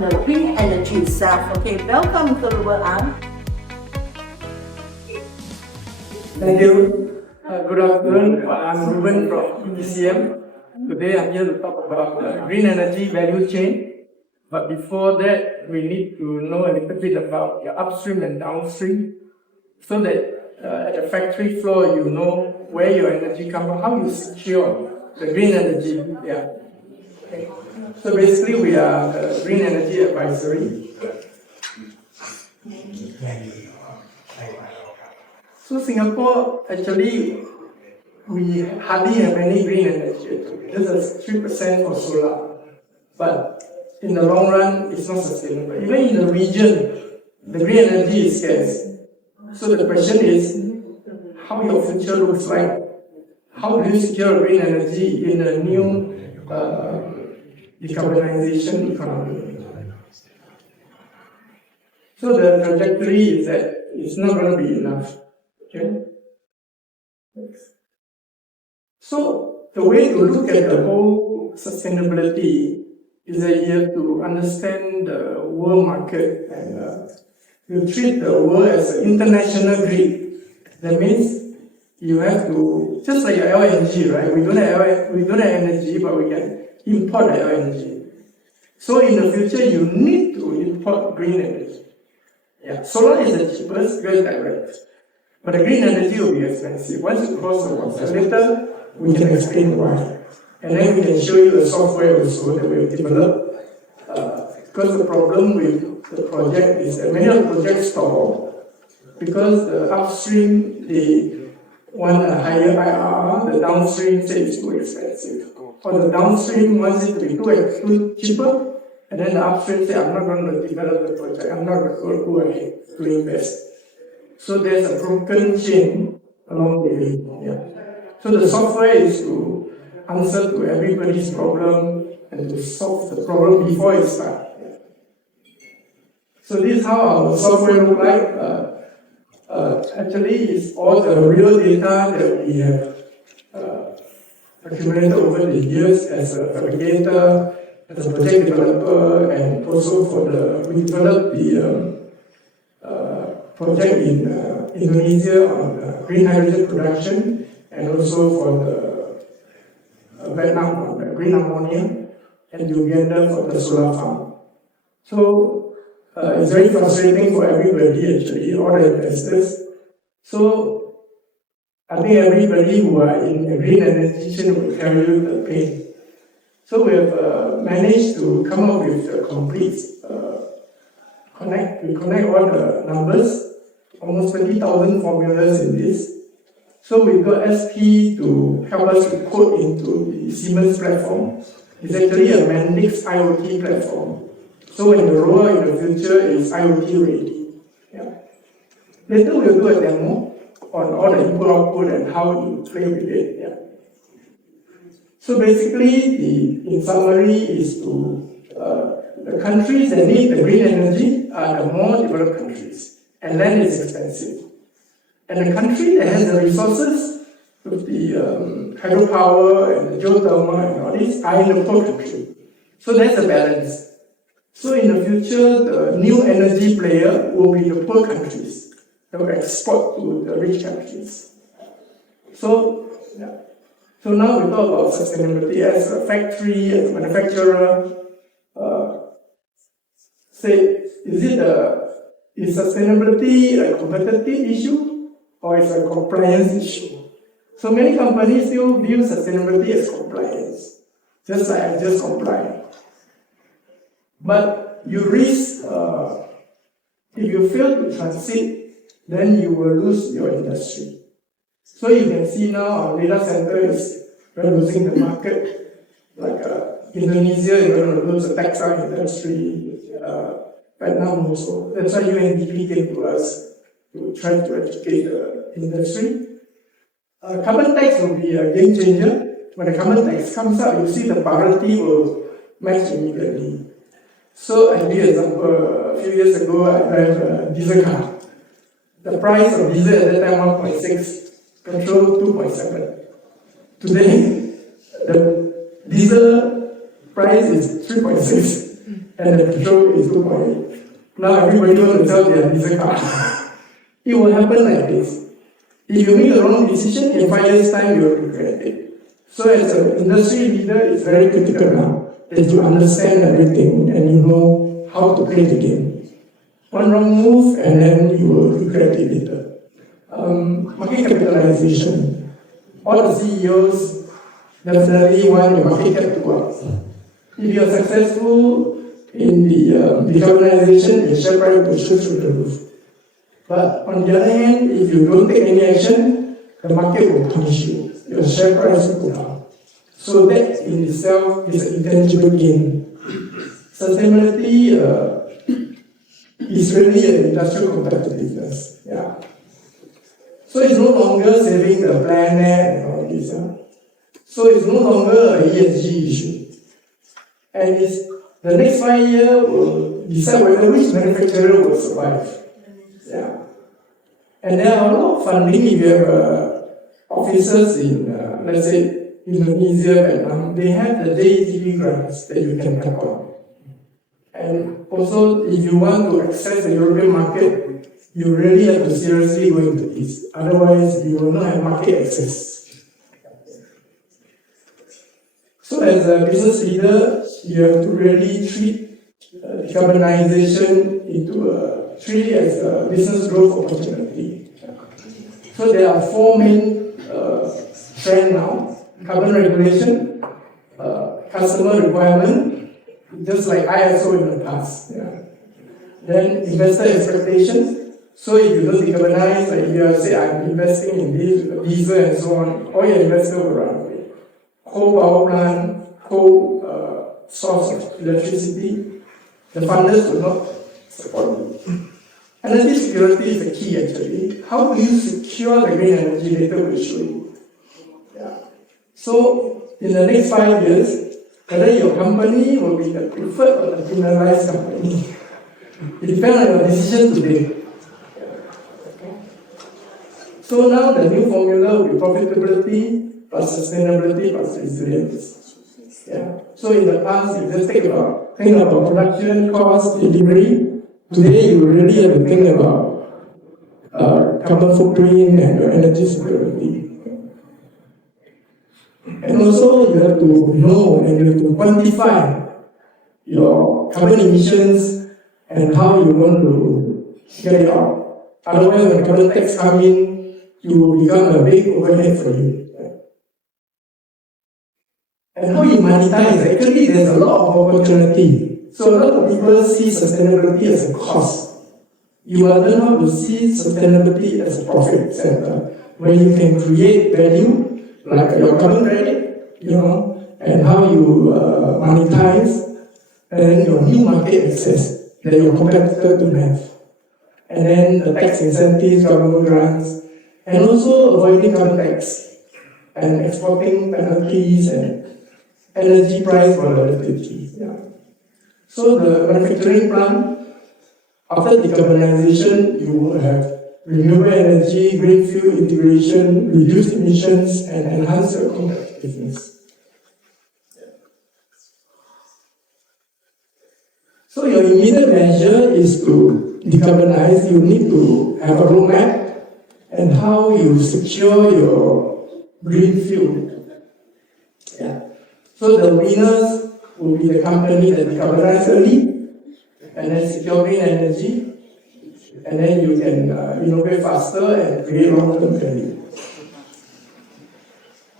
on the green energy itself. Okay, welcome to Ruben Ang. Thank you. Good afternoon. I'm Ruben from EPC M. Today I'm here to talk about green energy value chain. But before that, we need to know a little bit about your upstream and downstream, so that at the factory floor you know where your energy comes from, how you secure the green energy. Yeah. Okay. So basically, we are the Green Energy Advisory. So Singapore, actually, we hardly have any green energy. This is 3% for solar. But in the long run, it's not sustainable. Even in the region, the green energy is scarce. So the question is, how your future looks like? How do you secure green energy in a new decarbonisation economy? So the trajectory is that it's not going to be enough. Okay? So the way to look at the whole sustainability is that you have to understand the world market, and you treat the world as an international grid. That means you have to, just like LNG, right? We don't have energy, but we can import the LNG. So in the future, you need to import green energy. Yeah, solar is the cheapest, very direct. But the green energy will be expensive. Once you cross the water, later we can explain why. And then we can show you the software also that we have developed. Because the problem with the project is that many of the projects stall because the upstream, they want a higher IRR, the downstream says it's too expensive. Or the downstream wants it to be too cheaper, and then the upstream says, I'm not going to develop the project, I'm not going to go ahead to invest. So there's a broken chain along the way. Yeah. So the software is to answer to everybody's problem and to solve the problem before it starts. So this is how our software looks like. Actually, it's all the real data that we have accumulated over the years as a fabricator, as a project developer, and also we developed the project in Indonesia on green hydrogen production, and also for the Vietnam on the green ammonia, and Uganda for the solar farm. So it's very frustrating for everybody, actually, all the investors. So I think everybody who are in the green energy chain will carry the pain. So we have managed to come up with a complete we connect all the numbers, almost 20,000 formulas in this. So we got SP to help us to code into the Siemens platform. It's actually a Mendix IoT platform. So when the rover in the future is IoT ready. Yeah. Later we'll do a demo on all the input-output and how you play with it. Yeah. So basically, in summary, is to the countries that need the green energy are the more developed countries, and land is expensive. And the country that has the resources, with the hydropower and the geothermal and all this, are in the poor country. So there's a balance. So in the future, the new energy player will be the poor countries that will export to the rich countries. So, yeah. So now we talk about sustainability as a factory, as a manufacturer. Is sustainability a competitive issue or is a compliance issue? So many companies still view sustainability as compliance, just like I just comply. But you risk, if you fail to transit, then you will lose your industry. So you can see now our data center is losing the market. Like Indonesia is going to lose the textile industry, Vietnam also. That's why UNDP came to us to try to educate the industry. Carbon tax will be a game changer. When the carbon tax comes out, you see the parity will match immediately. So I give you an example. A few years ago, I had a diesel car. The price of diesel at that time 1.6, petrol 2.7. Today, the diesel price is 3.6, and the petrol is 2.8. Now everybody wants to sell their diesel car. It will happen like this. If you make the wrong decision, in 5 years' time, you will regret it. So as an industry leader, it's very critical now that you understand everything and you know how to play the game. One wrong move and then you will regret it later. Market capitalization. All the CEOs definitely want your market cap to go up. If you are successful in the decarbonization, your share price will shoot through the roof. But on the other hand, if you don't take any action, the market will punish you. Your share price will go down. So that in itself is an intangible gain. Sustainability is really an industrial competitiveness. Yeah. So it's no longer saving the planet and all this. So it's no longer an ESG issue. And the next 5 years will decide whether which manufacturer will survive. Yeah. And there are a lot of funding. If you have offices in, let's say, Indonesia, Vietnam, they have the JTB grants that you can tap on. And also, if you want to access the European market, you really have to seriously go into this. Otherwise, you will not have market access. So as a business leader, you have to really treat decarbonization treat it as a business growth opportunity. So there are 4 main trends now: carbon regulation, customer requirement, just like ISO in the past. Yeah. Then investor expectations. So if you don't decarbonize, like you say, I'm investing in diesel and so on, all your investors will run away. Coal power plant, coal source of electricity, the funders will not support you. Energy security is the key actually. How do you secure the green energy? Later we'll show you. Yeah. So in the next 5 years, whether your company will be the preferred or the penalized company, it depends on your decision today. So now the new formula will be profitability plus sustainability plus resilience. Yeah. So in the past, you just think about production, cost, delivery. Today, you really have to think about carbon footprint and your energy security. And also, you have to know and you have to quantify your carbon emissions and how you want to get it out. Otherwise, when carbon tax comes in, it will become a big overhead for you. And how you monetize, actually, there's a lot of opportunity. So a lot of people see sustainability as a cost. You will learn how to see sustainability as a profit center, where you can create value, like your carbon credit, and how you monetize, and then your new market access that your competitor don't have. And then the tax incentives, government grants, and also avoiding carbon tax, and exporting penalties and energy price volatility. Yeah. So the manufacturing plant, after decarbonization, you will have renewable energy, green fuel integration, reduced emissions, and enhance your competitiveness. So your immediate measure is to decarbonize. You need to have a roadmap and how you secure your green fuel. Yeah. So the winners will be the company that decarbonize early and then secure green energy, and then you can innovate faster and create long-term value.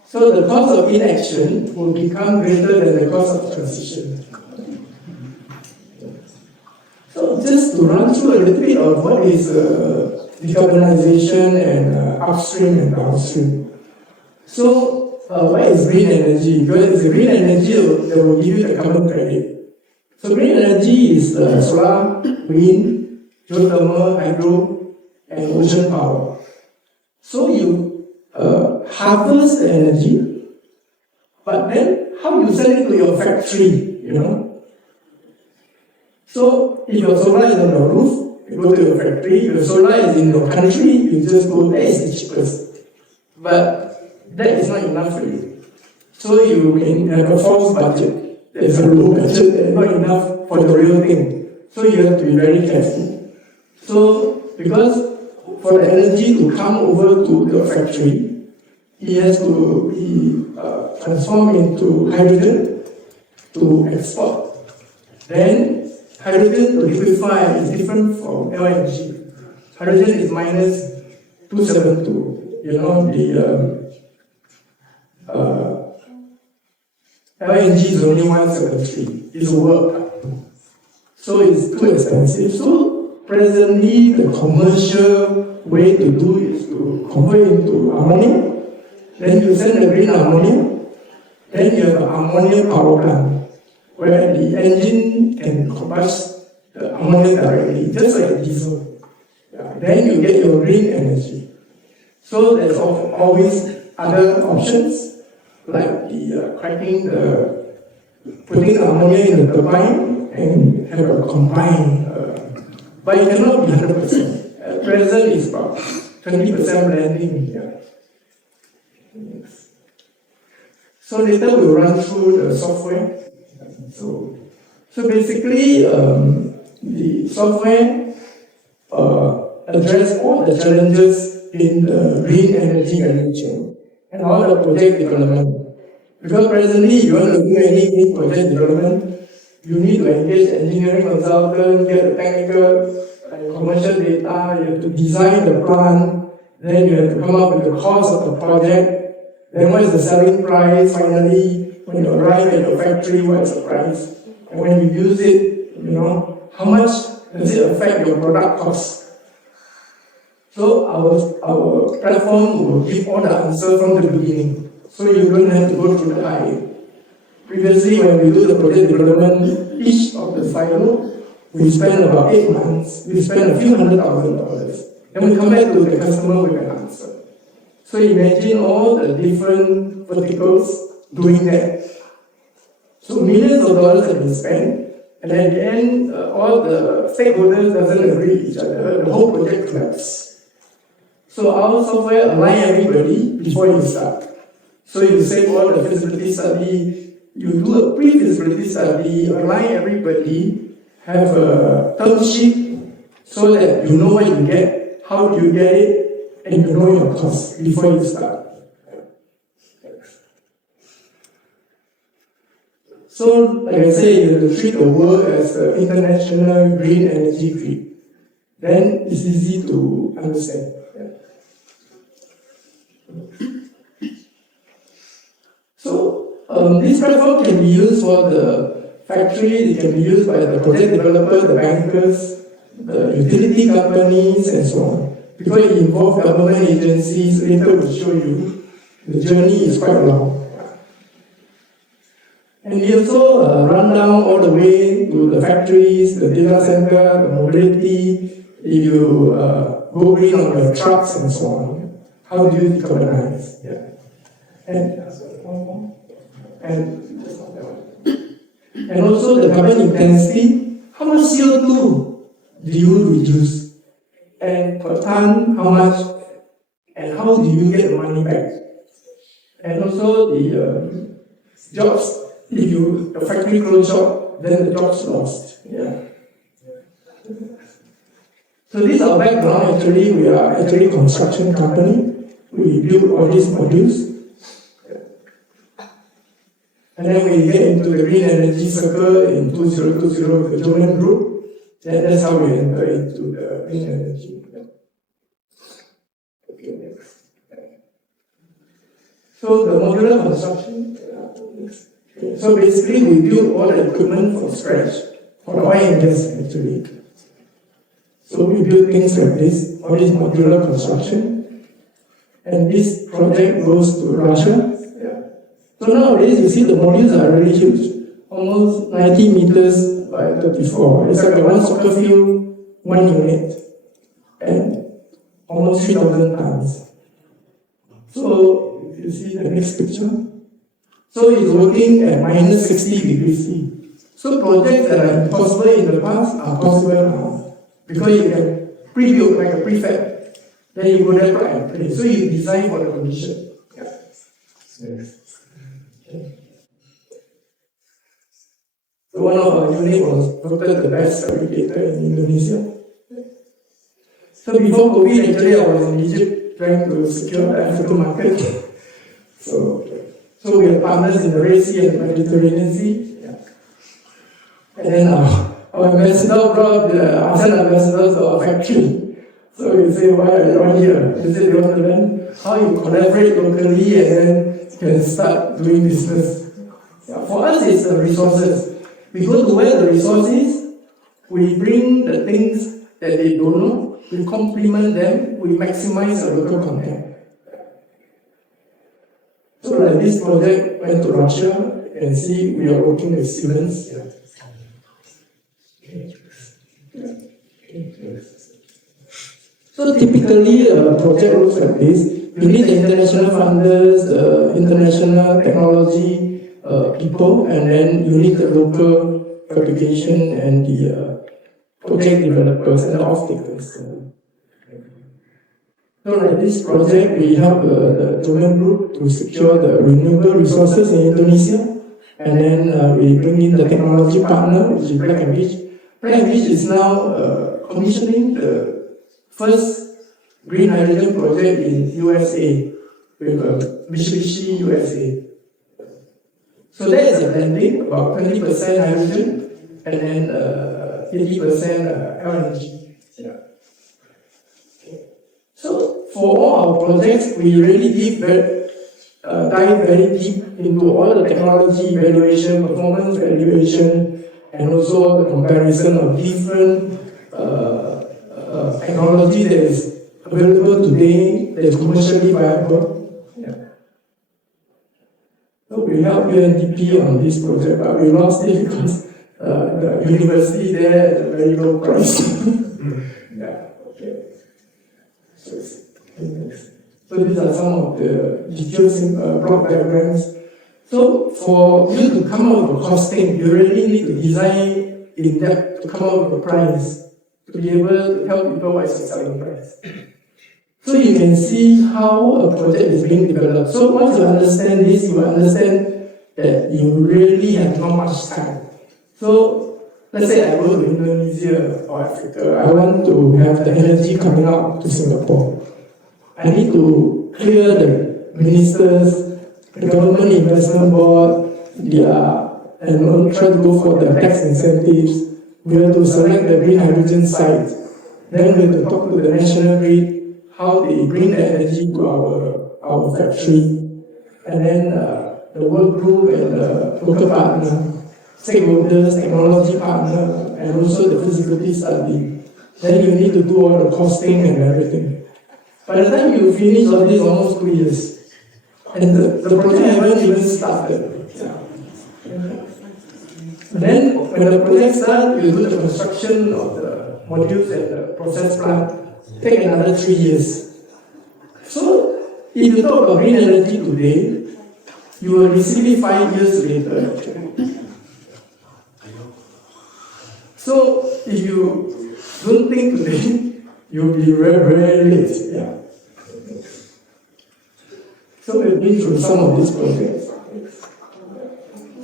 So the cost of inaction will become greater than the cost of transition. So just to run through a little bit of what is decarbonization and upstream and downstream. So what is green energy? Because it's green energy that will give you the carbon credit. So green energy is solar, wind, geothermal, hydro, and ocean power. So you harvest the energy, but then how you sell it to your factory, So if your solar is on your roof, you go to your factory. If your solar is in your country, you just go, that is the cheapest. But that is not enough for you. So you may have a false budget. There's a low budget and not enough for the real thing. So you have to be very careful. So because for the energy to come over to the factory, it has to be transformed into hydrogen to export. Then hydrogen to liquefy is different from LNG. Hydrogen is minus 272. You know, the LNG is only 173. It's work. So it's too expensive. So presently the commercial way to do is to convert into ammonia. Then you send the green ammonia. Then you have an ammonia power plant where the engine can combust the ammonia directly, just like diesel. Then you get your green energy. So there's always other options, like the putting ammonia in the turbine and have a combined, but it cannot be 100%. At present, it's about 20% blending here. So later we'll run through the software. So basically, the software address all the challenges in the green energy value chain and all the project development. Because presently, you want to do any green project development, you need to engage engineering consultants, get the technical and commercial data, you have to design the plant, then you have to come up with the cost of the project, then what is the selling price finally, when you arrive at your factory, what is the price, and when you use it, you know, how much does it affect your product cost? So our platform will give all the answers from the beginning. So you don't have to go through the eye. Previously, when we do the project development, each of the silo, we spend about 8 months. We spend a few $100,000. Then we come back to the customer with an answer. So imagine all the different verticals doing that. So millions of dollars have been spent, and at the end, all the stakeholders doesn't agree with each other. The whole project collapses. So our software aligns everybody before you start. So you save all the feasibility study, you do a pre-feasibility study, align everybody, have a term sheet so that you know what you get, how do you get it, and you know your cost before you start. So, like I say, you have to treat the world as an international green energy grid. Then it's easy to understand. So, this platform can be used for the factory, it can be used by the project developer, the bankers, the utility companies, and so on. Because it involves government agencies, later we'll show you, the journey is quite long. And we also run down all the way to the factories, the data center, the mobility, if you go green on your trucks and so on. How do you decarbonize? Yeah. And also the carbon intensity, how much CO2 do you reduce? And per ton, how much? And how do you get the money back? And also the jobs, if the factory close shop, then the job's lost. Yeah. So this is our background. Actually, we are actually a construction company. We build all these modules. And then we get into the green energy circle in 2020 with the German group. Then that's how we enter into the green energy. Okay, next. So the modular construction. So basically, we build all the equipment from scratch for the oil and gas actually. So we build things like this, all this modular construction. And this project goes to Russia. So nowadays, you see the modules are really huge, almost 90 meters by 34. It's like a one soccer field, 1 unit, and almost 3,000 tons. So you see the next picture. So it's working at minus 60 degrees C. So projects that are impossible in the past are possible now, because you can pre-build like a prefab. Then you go there and play. So you design for the condition. So one of our unit was voted the best fabricator in Indonesia. So before COVID, actually I was in Egypt trying to secure the African market. So we have partners in the Red Sea and the Mediterranean Sea. Yeah. And then our ambassador brought the ASEAN ambassadors to our factory. So we say, why are you here? They say they want to learn how you collaborate locally and then you can start doing business. Yeah, for us, it's the resources. We go to where the resource is, we bring the things that they don't know, we complement them, we maximize the local content. So like this project went to Russia, you can see we are working with Siemens. Yeah. So typically a project looks like this. You need the international funders, the international technology people, and then you need the local fabrication and the project developers and the off-takers. So like this project, we help the German group to secure the renewable resources in Indonesia, and then we bring in the technology partner, which is Black & Veatch. Black & Veatch is now commissioning the first green hydrogen project in USA with Mitsubishi USA. So there is a blending, about 20% hydrogen and then 80% LNG. Yeah. So for all our projects, we really dive very deep into all the technology evaluation, performance evaluation, and also the comparison of different technology that is available today that is commercially viable. Yeah. So we helped UNDP on this project, but we lost it because the university there at a very low price. Yeah. Okay. So these are some of the details in block diagrams. So for you to come up with a costing, you really need to design in depth to come up with a price to be able to tell people what is the selling price. So you can see how a project is being developed. So once you understand this, you understand that you really have not much time. So let's say I go to Indonesia or Africa, I want to have the energy coming out to Singapore. I need to clear the ministers, the government investment board, and try to go for the tax incentives. We have to select the green hydrogen site. Then we have to talk to the national grid, how they bring the energy to our factory. And then the work group and the local partner, stakeholders, technology partner, and also the feasibility study. Then you need to do all the costing and everything. By the time you finish all this, almost 2 years. And the project haven't even started. Then, when the project starts, you do the construction of the modules and the process plant. Take another 3 years. So, if you talk about green energy today, you will receive it 5 years later. So, if you don't think today, you'll be very, very late. Yeah. So we've been through some of these projects.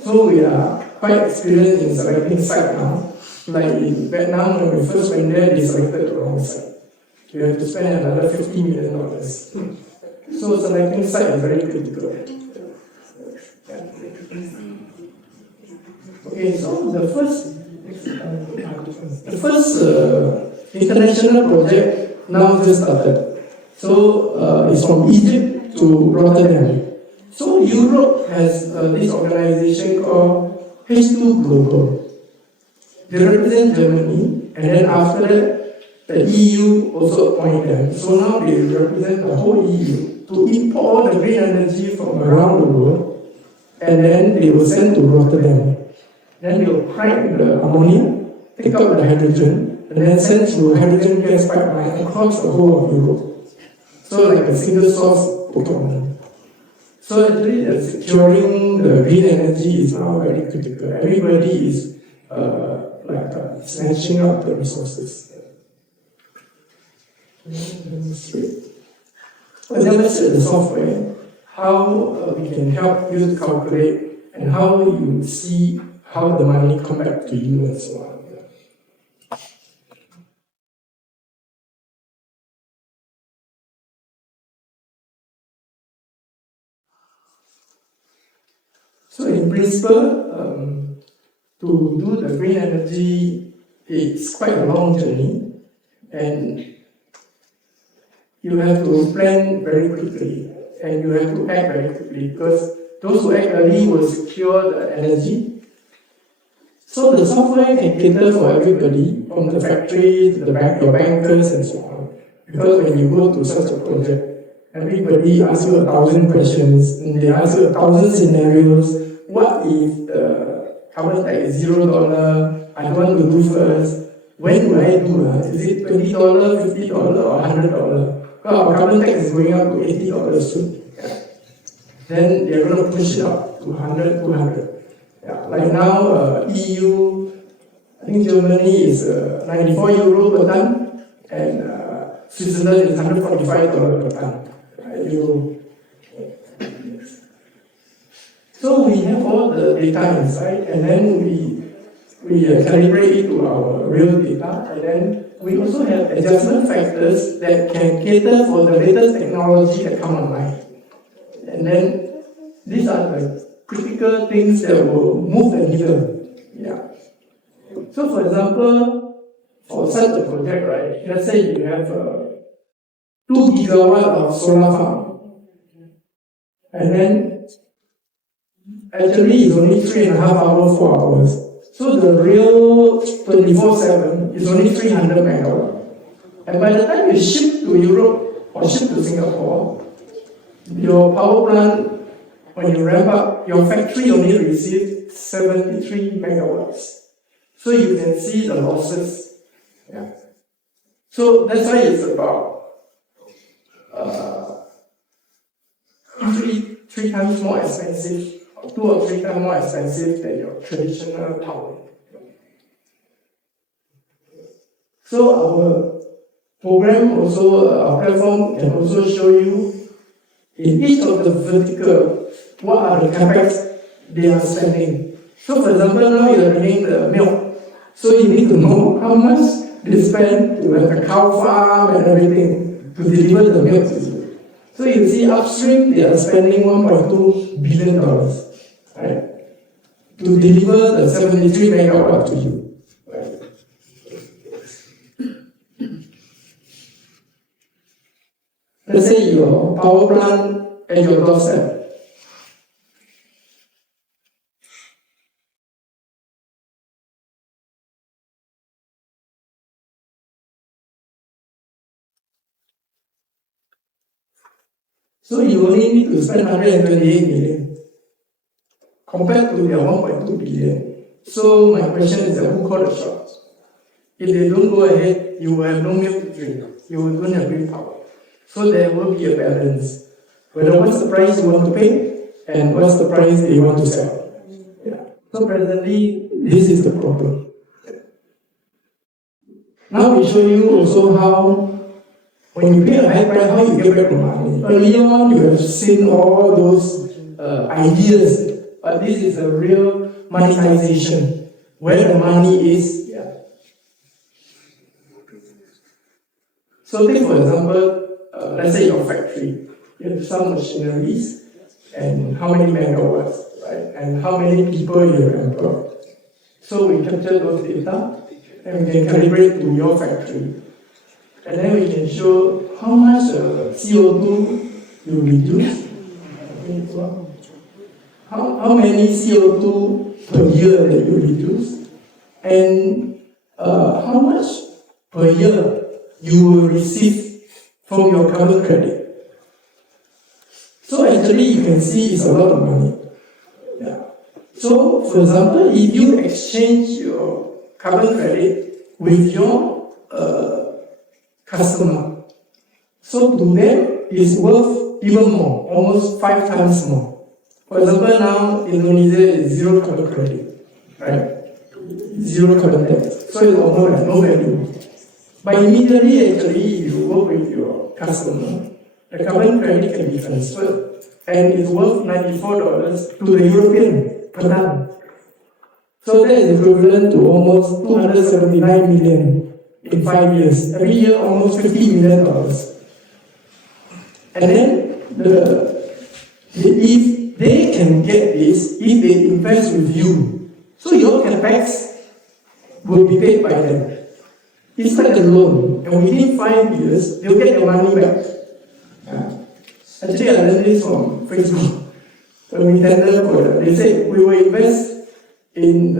So we are quite experienced in selecting site now. Like in Vietnam, when we first went there, they selected the wrong site. You have to spend another $50 million. So selecting site is very critical. Okay, so the first international project now just started. So it's from Egypt to Rotterdam. So Europe has this organization called H2 Global. They represent Germany, and then after that, the EU also appoint them. So now they represent the whole EU to import all the green energy from around the world, and then they will send to Rotterdam. Then they will crack the ammonia, take out the hydrogen, and then send through hydrogen gas pipeline across the whole of Europe. So like a single source procurement. So actually securing the green energy is now very critical. Everybody is snatching up the resources. I'll demonstrate the software, how we can help you to calculate and how you see how the money come back to you and so on. So in principle, to do the green energy, it's quite a long journey, and you have to plan very quickly, and you have to act very quickly, because those who act early will secure the energy. So the software can cater for everybody, from the factory to your bankers and so on. Because when you go to such a project, everybody asks you 1,000 questions, and they ask you 1,000 scenarios. What if the carbon tax is $0? I don't want to do first. When do I do? Is it $20, $50, or $100? Well, our carbon tax is going up to $80 soon. Then they're going to push it up to 100, 200. Yeah. Like now, EU, I think Germany is €94 per ton, and Switzerland is $145 per ton. Euro. So we have all the data inside, and then we calibrate it to our real data, and then we also have adjustment factors that can cater for the latest technology that come online. And then these are the critical things that will move the needle. Yeah. So for example, for such a project, right, let's say you have 2 gigawatt of solar farm, and then actually it's only 3.5 hours, 4 hours. So the real 24/7 is only 300 megawatt. And by the time you ship to Europe or ship to Singapore, your power plant, when you ramp up, your factory only receives 73 megawatts. So you can see the losses. Yeah. So that's why it's about three times more expensive, 2 or 3 times more expensive than your traditional tower. So our program also, our platform can also show you in each of the vertical what are the capex they are spending. So for example, now you are running the milk. So you need to know how much they spend to have a cow farm and everything to deliver the milk to you. So you see upstream they are spending $1.2 billion, right, to deliver the 73 megawatt to you. Right. Let's say your power plant at your doorstep. So you only need to spend 128 million compared to their 1.2 billion. So my question is who called the shots? If they don't go ahead, you will have no milk to drink. You don't have green power. So there will be a balance. Whether what's the price you want to pay and what's the price they want to sell. Yeah. So presently, this is the problem. Now we show you also how when you pay a high price, how you get back the money. Earlier on, you have seen all those ideas, but this is a real monetization, where the money is. Yeah. So take for example, let's say your factory. You have some machineries, and how many megawatts, right? And how many people you employ. So we capture those data, and we can calibrate to your factory. And then we can show how much CO2 you reduce. How many CO2 per year that you reduce, and how much per year you will receive from your carbon credit. So actually you can see it's a lot of money. Yeah. So for example, if you exchange your carbon credit with your customer, so to them it's worth even more, almost 5 times more. For example, now Indonesia is 0 carbon credit, right? 0 carbon tax, so it's almost like no value. But immediately, actually, if you work with your customer, the carbon credit can be transferred, and it's worth $94 to the European per ton. So that is equivalent to almost 279 million in 5 years. Every year, almost $50 million. And then if they can get this, if they invest with you, so your capex will be paid by them. It's like a loan, and within 5 years, they'll get their money back. Actually, I learned this from Facebook. When we tender for them, they say we will invest in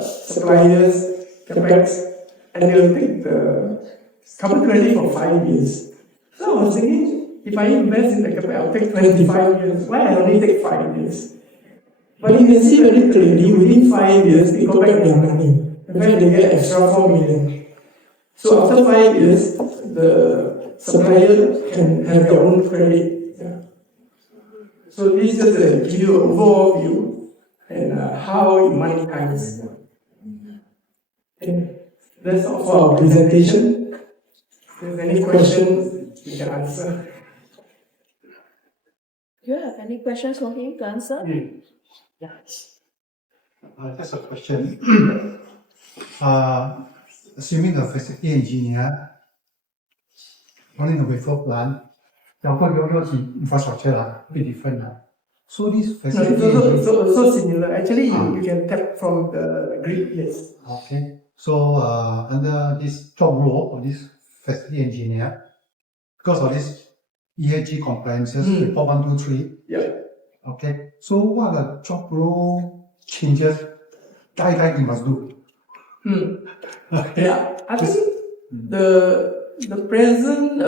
suppliers' capex, and they'll take the carbon credit for 5 years. So I was thinking, if I invest in the capex, I'll take 25 years. Why I only take 5 years? But you can see very clearly, within 5 years, they go back their money. In fact, they get extra 4 million. So after 5 years, the supplier can have their own credit. Yeah. So this is to give you an overall view and how you monetize. Okay. That's all for our presentation. If there's any questions, you can answer. Do you have any questions for him to answer? Yes. That's a question. Assuming a facility engineer running a wafer plant, the infrastructure will be different. So this facility engineer. So similar. Actually, you can tap from the grid, yes. Okay. So under this job role of this facility engineer, because of this ESG compliances, report 1, 2, 3. Yeah. Okay. So what are the job role changes that you must do? Yeah, I think the present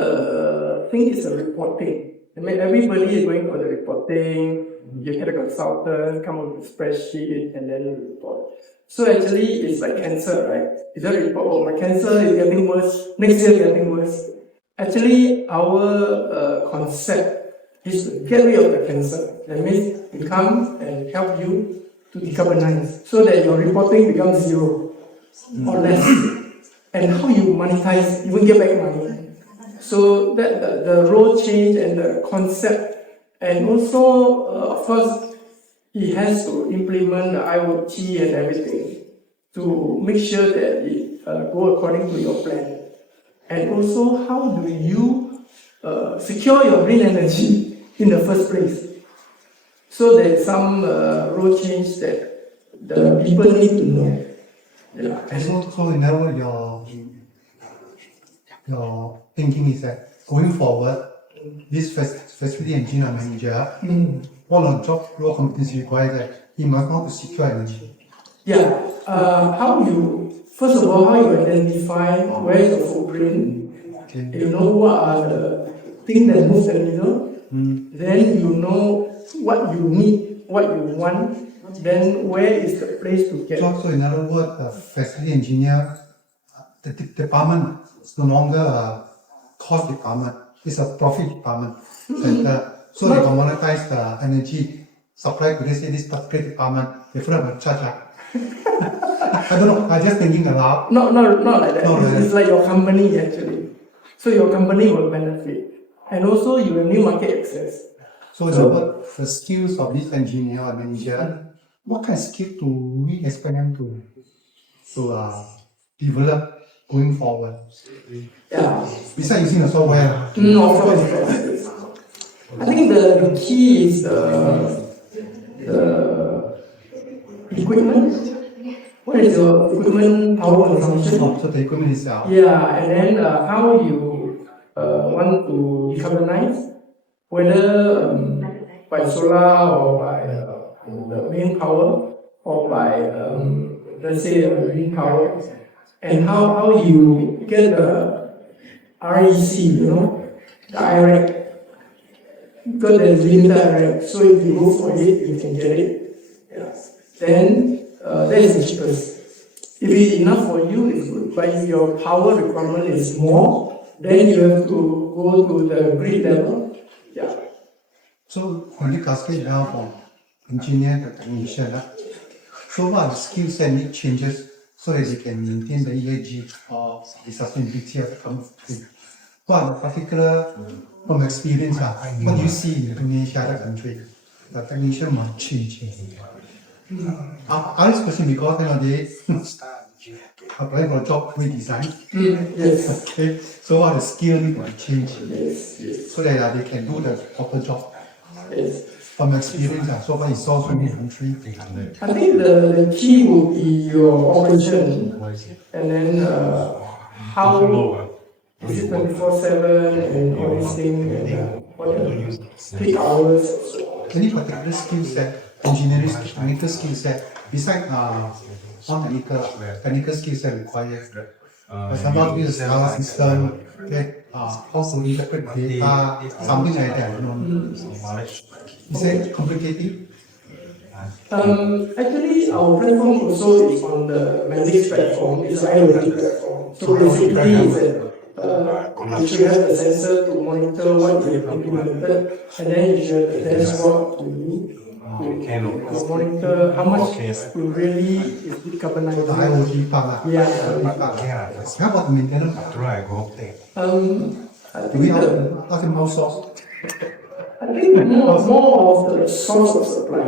thing is a reporting. I mean, everybody is going for the reporting. You get a consultant, come up with a spreadsheet, and then report. So actually, it's like cancer, right? It's a report. Oh, my cancer is getting worse. Next year, getting worse. Actually, our concept is to get rid of the cancer. That means we come and help you to decarbonize, so that your reporting becomes zero or less. And how you monetize, you will get back money. So that the role change and the concept, and also of course he has to implement the IoT and everything to make sure that it go according to your plan. And also, how do you secure your green energy in the first place? So there's some role change that the people need to know. Yeah. And so in other words, your thinking is that going forward, this facility engineer manager, one of the job role competency requires that he must know to secure energy. Yeah. How you, first of all, how you identify where is the footprint, Okay. you know what are the things that move the needle, then you know what you need, what you want, then where is the place to get. So in other words, the facility engineer, the department is no longer a cost department, it's a profit department. So they can monetize the energy supply to this particular department, they put up a charge. I don't know, I'm just thinking aloud. Not like that. Not like It's like your company actually. So your company will benefit. And also you have new market access. So the skills of this engineer or manager, what kind of skill do we expect them to develop going forward? Yeah. Besides using the software. No, of course. I think the key is the equipment. What is your equipment power consumption? So the equipment itself. Yeah, and then how you want to decarbonize, whether by solar or by the main power or by let's say wind power, and how you get the REC, you know, the IREC. Because there's limited IREC, so if you go for it, you can get it. Yeah. Then that is the cheapest. If it's enough for you, it's good. But if your power requirement is more, then you have to go to the grid level. Yeah. So when you cascade down from engineer to technician, so what are the skill set need changes so that they can maintain the ESG or the sustainability of the company? What are the particular from experience, what do you see in Indonesia, other country? The technician must change. I ask question because nowadays applying for a job we design. Yes. Okay, so what the skill need to change Yes. Yes. so that they can do the proper job. Yes. From experience, so far it's so many countries. I think the key will be your operation, and then how is it 24/7 and all these things, and what are the peak hours. Any particular skill set, engineering, technical skill set, besides non-technical skill set required. For example, use a SCADA system, okay, how to interpret data, something like that. You know. Is it complicated? Actually, our platform also is on the Mandic platform. It's an IoT platform. So basically, it's you should have the sensor to monitor what you have implemented, and then you should have the dashboard to monitor how much you really is decarbonizing. The IoT part. Yeah. How about the maintenance? Do we have outsource? I think more of the source of supply.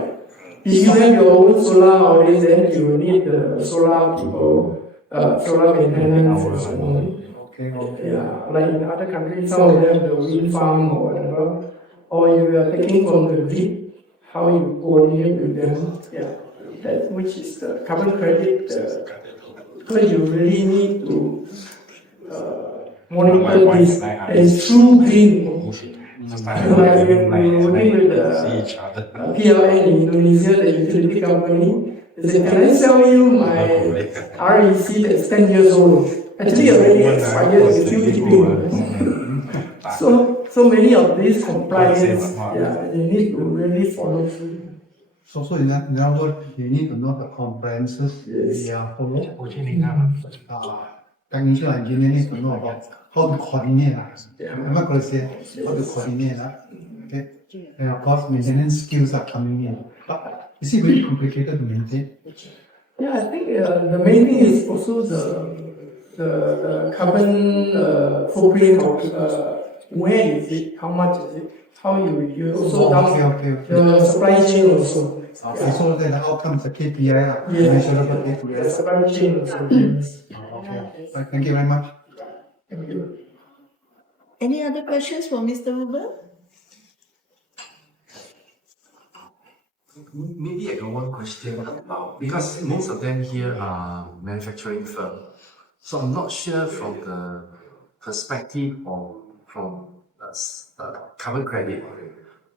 If you have your own solar nowadays, then you will need the solar people, solar maintenance and so on. Okay. Yeah, like in other countries, some of them have the wind farm or whatever, or if you are taking from the grid, how you coordinate with them. Yeah, that which is the carbon credit. So you really need to monitor this. It's true green. Like we're working with the PLN in Indonesia, the utility company. They said, can I sell you my REC that's 10 years old? Actually, already expired, it's still keeping. So many of these compliance, yeah, you need to really follow through. So in other words, you need to know the compliances they are followed. Technical engineer needs to know about how to coordinate. I'm not going to say how to coordinate. Okay. And of course, maintenance skills are coming in. But is it very complicated to maintain? Yeah, I think the main thing is also the carbon footprint of where is it, how much is it, how you reduce. Also the supply chain also. Okay, so then the outcome is a KPI, measurable KPI. The supply chain also. Okay. Right, thank you very much. Thank you. Any other questions for Mr. Ruben? Maybe I got one question about, because most of them here are manufacturing firm. So I'm not sure from the perspective of from carbon credit,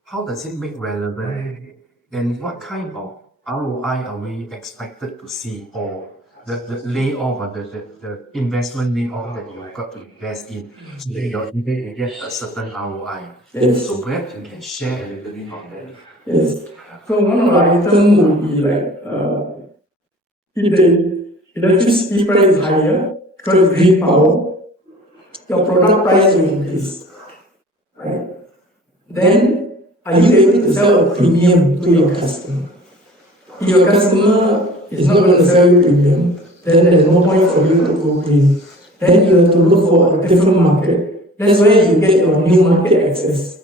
how does it make relevant, and what kind of ROI are we expected to see, or the layoff or the investment layoff that you've got to invest in, so that your investment get a certain ROI. Yes. So perhaps you can share a little bit on that. Yes. So one of the items would be like if the electricity price is higher because green power, your product price will increase. Right? Then are you able to sell a premium to your customer? If your customer is not going to sell you premium, then there's no point for you to go green. Then you have to look for a different market. That's where you get your new market access,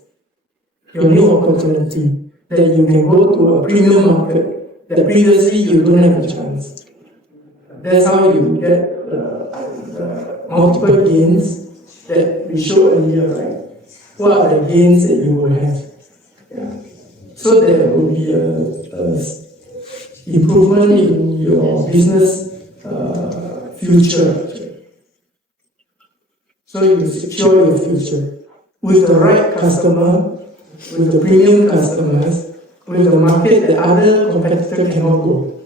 your new opportunity. That you can go to a premium market that previously you don't have a chance. That's how you get the multiple gains that we showed earlier, right? What are the gains that you will have? Yeah. So there will be a improvement in your business future. So you secure your future with the right customer, with the premium customers, with the market that other competitors cannot go.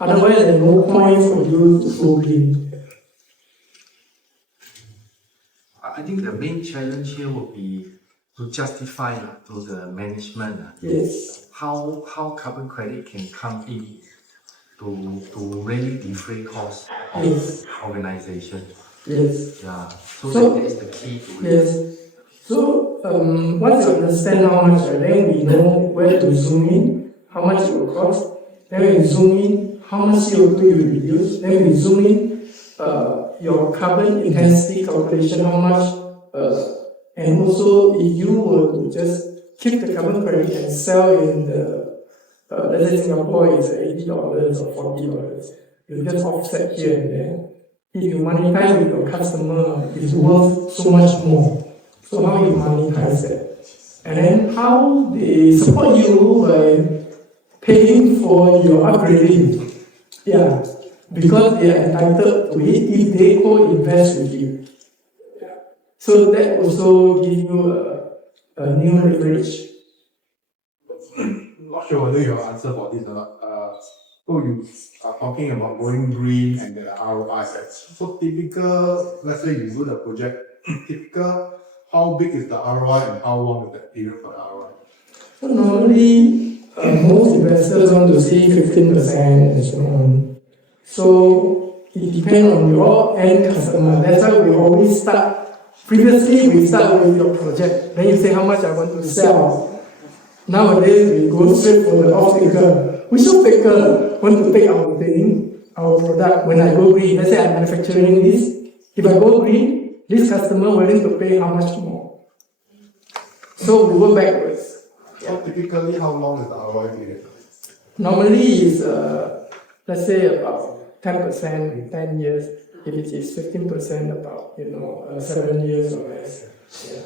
Otherwise, there's no point for you to go green. I think the main challenge here will be to justify to the management Yes. how carbon credit can come in to really defray costs of Yes. organization. Yes. Yeah. So that is the key to it. Yes. So once you understand how much, then we know where to zoom in, how much it will cost. Then we zoom in, how much CO2 you reduce. Then we zoom in your carbon intensity calculation, how much, and also if you were to just keep the carbon credit and sell in the let's say Singapore is $80 or $40. You just offset here and there. If you monetize with your customer, it's worth so much more. So how you monetize it? And then how they support you by paying for your upgrading. Yeah, because they are entitled to it if they co-invest with you. So that also gives you a new leverage. Not sure whether you have answer for this or not. So you are talking about going green and the ROI. So typical, let's say you do the project, typical, how big is the ROI and how long is that period for the ROI? So normally, most investors want to see 15% and so on. So it depends on your end customer. That's why we always start. Previously, we start with your project. Then you say how much I want to sell. Nowadays, we go straight for the off-taker. Which off-taker want to take our thing, our product? When I go green, let's say I'm manufacturing this. If I go green, this customer willing to pay how much more? So we work backwards. So typically, how long is the ROI period? Normally, it's let's say about 10%, 10 years. If it is 15%, about 7 years or less. Yeah.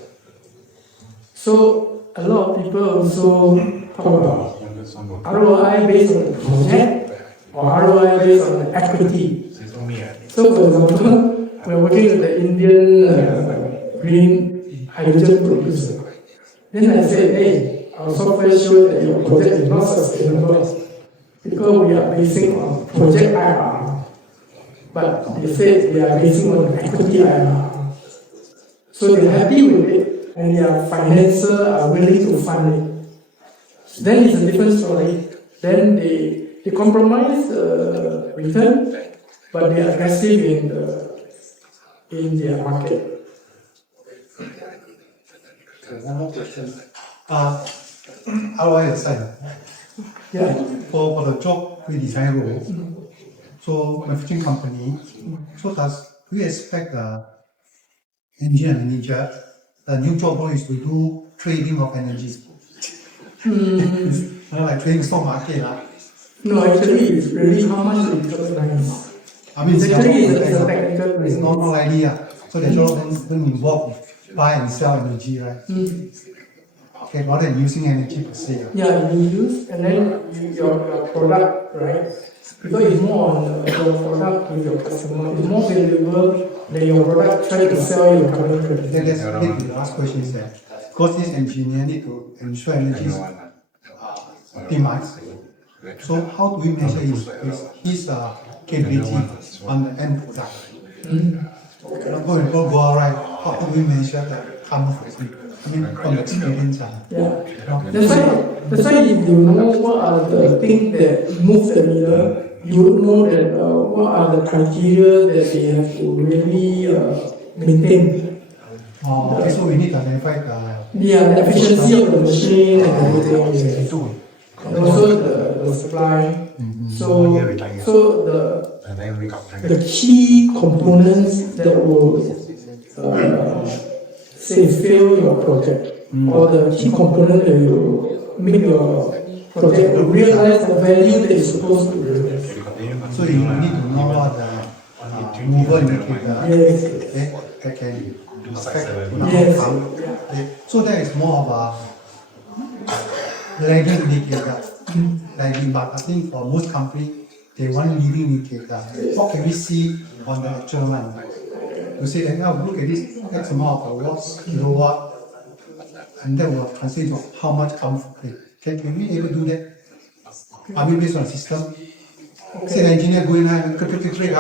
So a lot of people also talk about ROI based on the project or ROI based on the equity. So for example, we're working with the Indian green hydrogen producer. Then I say, hey, our software shows that your project is not sustainable because we are basing on project IRR. But they said they are basing on equity IRR. So they're happy with it and their financiers are willing to fund it. Then it's a different story. Then they compromise return, but they are aggressive in their market. One more question. ROI aside, Yeah. for the job we design role, so manufacturing company, so does we expect the engineer manager, the new job role is to do trading of energies? Like trading stock market. No, actually, it's really how much you recognize. I mean, Actually, it's a Singapore, technical it's not idea. So the job don't involve buy and sell energy, right? Okay, rather than using energy per se. Yeah, you use and then your product, right? Because it's more on your product to your customer. It's more valuable than your product trying to sell your current credit. Then let's take the last question is that because this engineer need to ensure energy is optimized. So how do we measure his capability on the end product? Go out, right? How do we measure the comfort? I mean, from experience. Yeah. That's why if you know what are the things that move the needle, you would know that what are the criteria that they have to really maintain. Okay, so we need to identify The efficiency of the machine and everything. And also the supply. So the key components that will say fail your project, or the key component that will make your project realize the value that it's supposed to realize. So you need to know what the mover indicator that can affect Yes. outcome. Okay. So that is more of a lagging indicator. Lagging, but I think for most companies, they want leading indicator. What can we see on the actual one? You say that, oh, look at this X amount of watts, kilowatt, and that will translate to how much comfort. Can we able to do that? I mean, based on system. Say the engineer going and quickly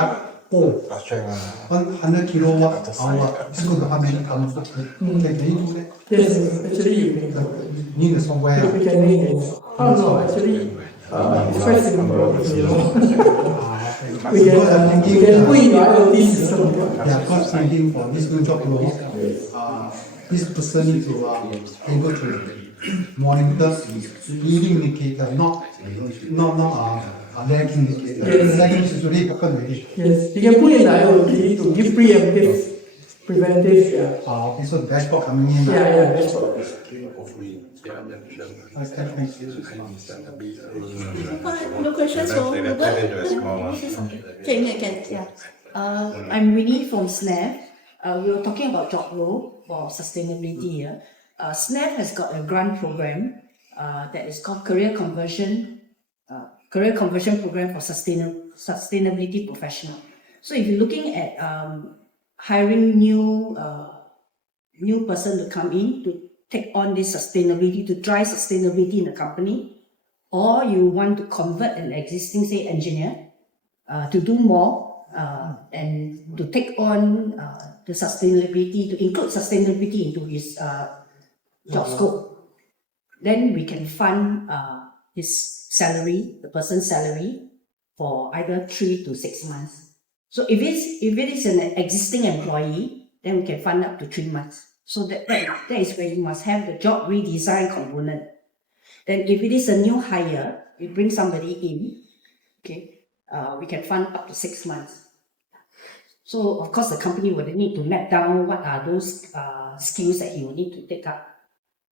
oh, 100 kilowatt hour, it's going to how many comfort? Can you do that? Yes, actually you can do it. You need the software. We can make it. Oh no, actually, it's quite simple. We can put in the IoT system. Yeah, because thinking for this new job role, this person need to able to monitor leading indicator, not lagging indicator. Yes. Lagging is already happened already. Yes, you can put in the IoT to give preemptive. preventive, yeah. Okay, so dashboard coming in. Yeah, that's what. No questions for Robert? Okay, can, yeah. I'm Winnie from SNAP. We were talking about job role for sustainability here. SNAP has got a grant program that is called Career Conversion Program for Sustainability Professional. So if you're looking at hiring new person to come in to take on this sustainability, to drive sustainability in the company, or you want to convert an existing, say, engineer to do more and to take on the sustainability, to include sustainability into his job scope, then we can fund his salary, the person's salary, for either 3 to 6 months. So if it is an existing employee, then we can fund up to 3 months. So that is where you must have the job redesign component. Then if it is a new hire, you bring somebody in, okay, we can fund up to 6 months. So of course the company will need to map down what are those skills that he will need to take up.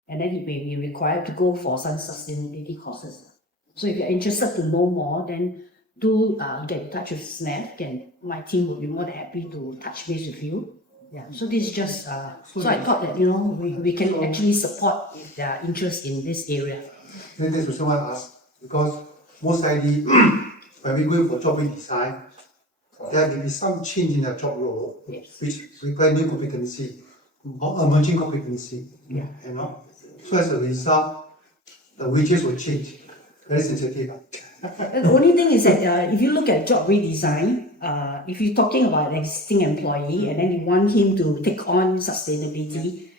And then he may be required to go for some sustainability courses. So if you're interested to know more, then do get in touch with SNAP, and my team will be more than happy to touch base with you. Yeah, so this is just, so I thought that, we can actually support if they are interested in this area. Then this was someone asked, because most ID, when we go for job redesign, there will be some change in the job role, Yes. which require new competency or emerging competency. Yeah. So as a result, the wages will change. Very sensitive. The only thing is that if you look at job redesign, if you're talking about an existing employee and then you want him to take on sustainability,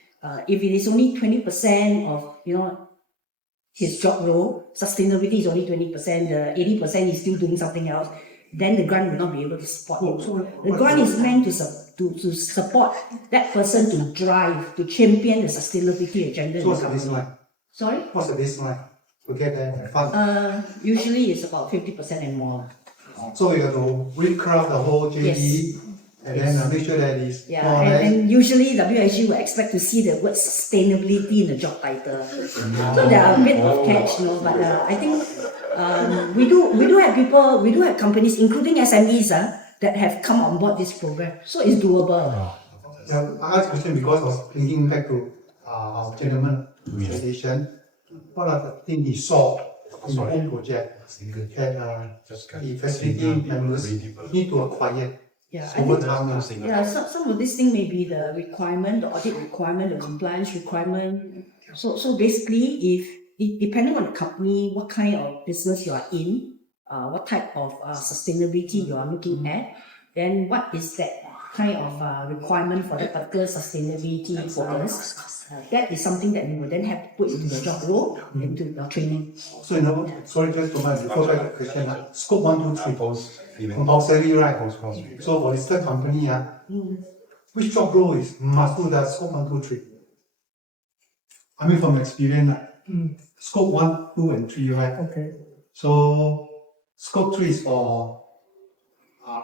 if it is only 20% of his job role, sustainability is only 20%, the 80% is still doing something else, then the grant will not be able to support him. The grant is meant to support that person to drive, to champion the sustainability agenda. So what's the baseline? Sorry? What's the baseline to get that fund? Usually it's about 50% and more. So we have to recraft the whole JD Yes. and then make sure that it's Yeah, more or less. and usually WSG will expect to see the word sustainability in the job title. So there are a bit of catch, but I think we do have people, we do have companies, including SMEs, that have come on board this program. So it's doable. Yeah, I asked a question because I was thinking back to our gentleman presentation. One of the things he saw in the home project that the facility members need to acquire Yeah, I over think, time. yeah, some of this thing may be the requirement, the audit requirement, the compliance requirement. So basically, if depending on the company, what kind of business you are in, what type of sustainability you are looking at, then what is that kind of requirement for that particular sustainability focus. That is something that we will then have to put into the job role, into the training. So, sorry, just to before back the question, scope 1, 2, 3, compulsory, right? So for this third company, which job role is must do that scope 1, 2, 3? I mean, from experience, scope 1, 2, and 3, right? Okay. So, scope 3 is for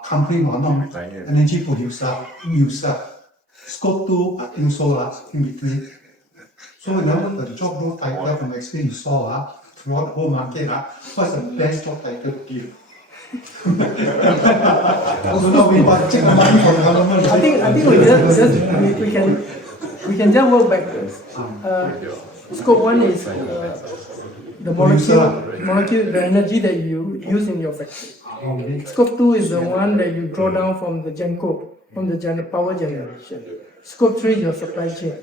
company or not energy producer, user. Scope 2, I think so, in between. So, the job role title from experience you saw, throughout the whole market, what's the best job title to give? Also, no, we want to take the money from the government. I think we can just work backwards. Scope 1 is the molecule, the energy that you use in your factory. Scope 2 is the one that you draw down from the GenCo, from the power generation. Scope 3 is your supply chain.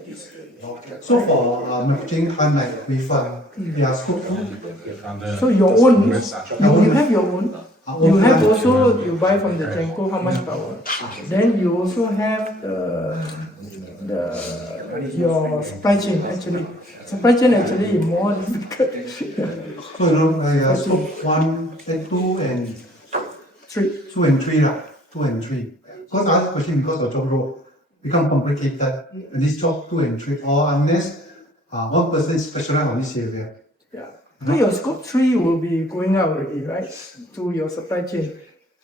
So for manufacturing plant like wafer, they are scope 2. So your own, you have your own. You have also, you buy from the GenCo how much power. Then you also have your supply chain actually. Supply chain actually is more difficult. So scope 1, 2 and 3. 2 and 3 lah. 2 and 3. Because I asked the question because the job role become complicated. And this job 2 and 3, or unless one person is specialized on this area. Yeah. So your scope 3 will be going out already, right? To your supply chain.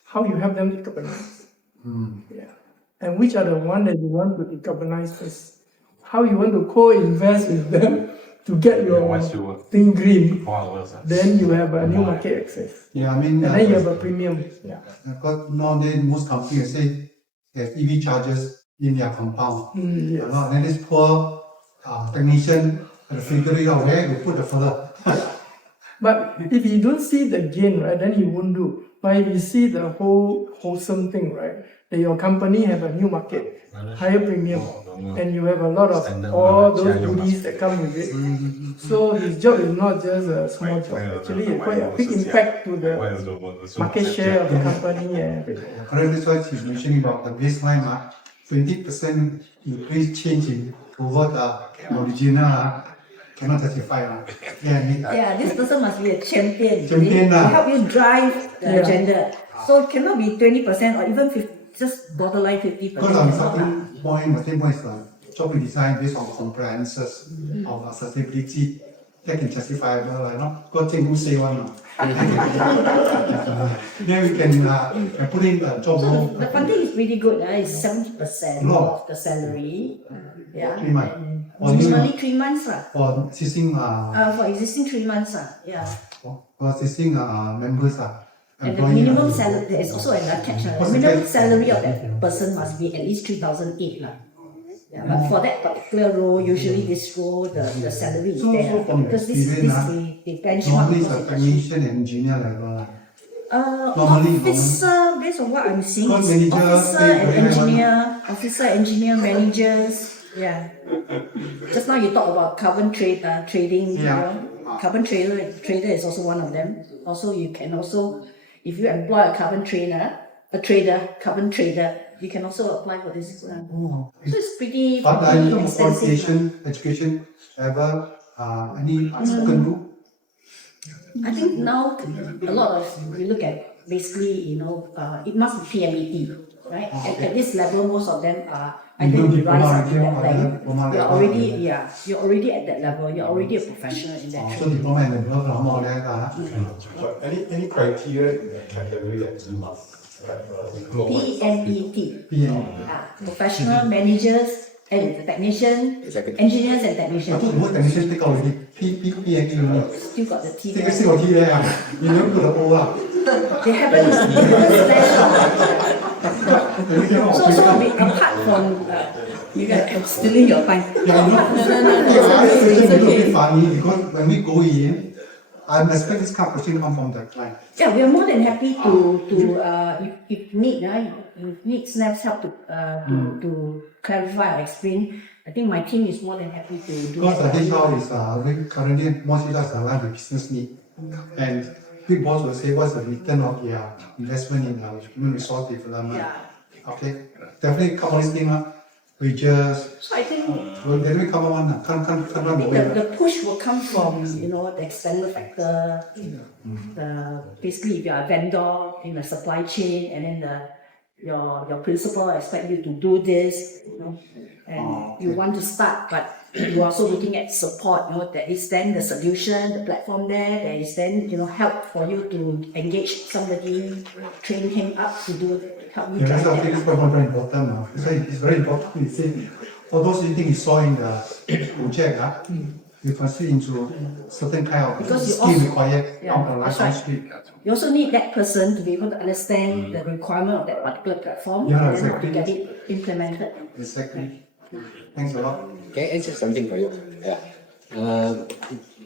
How you help them decarbonize. Yeah. and which are the one that you want to decarbonize first. How you want to co-invest with them to get your thing green, then you have a new market access. Yeah, I mean, And then you have a premium. Yeah. because nowadays most companies say they have EV chargers in their compound. Yes. And then this poor technician figure it out where to put the further. But if you don't see the gain, right, then you won't do. But if you see the whole wholesome thing, right, that your company have a new market, higher premium, and you have a lot of all those goodies that come with it. So his job is not just a small job. Actually, it's quite a big impact to the market share of the company and everything. Correct, that's why she's mentioning about the baseline, 20% increase change in over the original, cannot justify. Yeah, this person must be a champion. Champion to lah. help you drive the Yeah. agenda. So it cannot be 20% or even 50, just borderline 50%. Because on starting point, my thing point is job design based on comprehenses of sustainability. That can justifiable, Go take who say one. Then we can put in the job So role. the funding is pretty good. It's 70% Lot. of the salary. Yeah. 3 months. And Or new- usually 3 months. For existing For existing 3 months. Yeah. for existing members And the minimum salary, there is also another catch. The What's the minimum catch? salary of that person must be at least 3,008. Yeah, but for that particular role, usually this role, the salary is So- there. so from Because this experience, they benchmark. normally it's a because technician and engineer level. Normally, officer, based on what I'm seeing, Because it's manager, officer they and very high engineer, officer, engineer, managers. Yeah. Just now you talk about carbon trading. Yeah. Carbon trader is also one of them. Also, you can also, if you employ a carbon carbon trader, you can also apply for this. So it's pretty, But pretty in terms of extensive. education level, any unspoken rule? I think now a lot of, we look at basically, it must be PMET, right? At this level, most of them are, I think, Diploma rise up to already, that or level. diploma You're level, already, yeah. you're already at that level. You're already a professional in that. So diploma and above are more or less. But any criteria in the category that you must PMET, PM. professional managers and technician, engineers and I technicians. think most technicians take out already. PM. Still got the T Take a there. still got T there. You never put the O. They haven't So apart from, I'm stealing your time. It's a bit funny because when we go in, I'm expecting this kind of question come from the client. Yeah, we are more than happy to if need SNAP's help to clarify or explain. I think my team is more than happy to do Because that. this how is currently most of us aligned with business need. And big boss will say what's the return of their investment in human resource development. Yeah. Okay. Definitely come on this thing, wages. So I think Well, they will come on, can't run away. the push will come from the external factor. Basically, if you are a vendor in the supply chain, and then your principal expect you to do this, and you want to start, but you're also looking at support. There is then the solution, the platform there. There is then help for you to engage somebody, train him up to help you Yeah, drive that's why I that. think it's very important. It's very important. You see, all those things you saw in the project, you consider into certain kind of Because you skill also- required Yeah, on the that's license right. street. You also need that person to be able to understand the requirement of that particular platform Yeah, and then exactly. get it implemented. Exactly. Thanks a lot. Can I answer something for you? Yeah.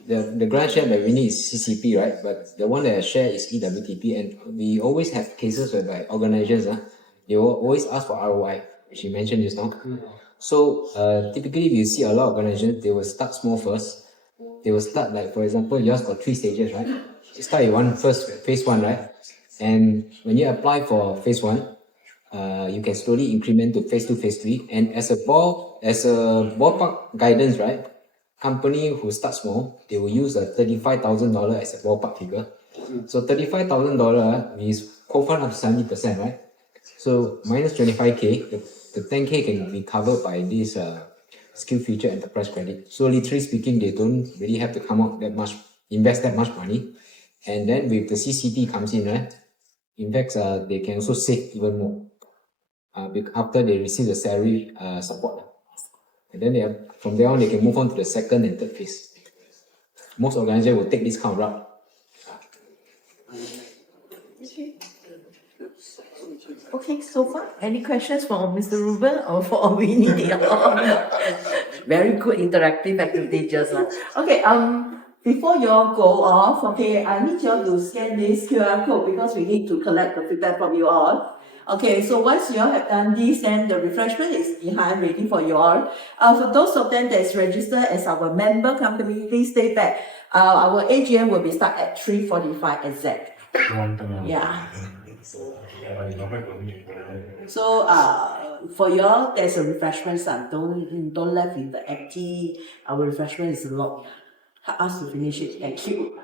The grant shared by Winnie is CCP, right? But the one that I share is EWTP, and we always have cases whereby organizations, they will always ask for ROI, which you mentioned just now. So typically, we see a lot of organizations, they will start small first. They will start, like, for example, yours got 3 stages, right? You start with phase one, right? And when you apply for phase one, you can slowly increment to phase 2, phase 3. And as a ballpark guidance, right? Company who start small, they will use a $35,000 as a ballpark figure. So $35,000 is co-fund up to 70%, right? So minus 25K, the 10K can be covered by this skill future enterprise credit. So literally speaking, they don't really have to invest that much money. And then with the CCP comes in, right? In fact, they can also save even more. after they receive the salary support. And then from there on, they can move on to the second and third phase. Most organizations will take this kind of route. Okay, so far, any questions for Mr. Ruben or for Winnie? Very good interactive activity just now. Okay, before you all go off, okay, I need you all to scan this QR code because we need to collect the feedback from you all. Okay, so once you all have done this, then the refreshment is behind waiting for you all. For those of them that is registered as our member company, please stay back. Our AGM will be start at 3:45 exact. Yeah. So for y'all, there's a refreshment, son. Don't left with the empty. Our refreshment is a lot. Help us to finish it. Thank you.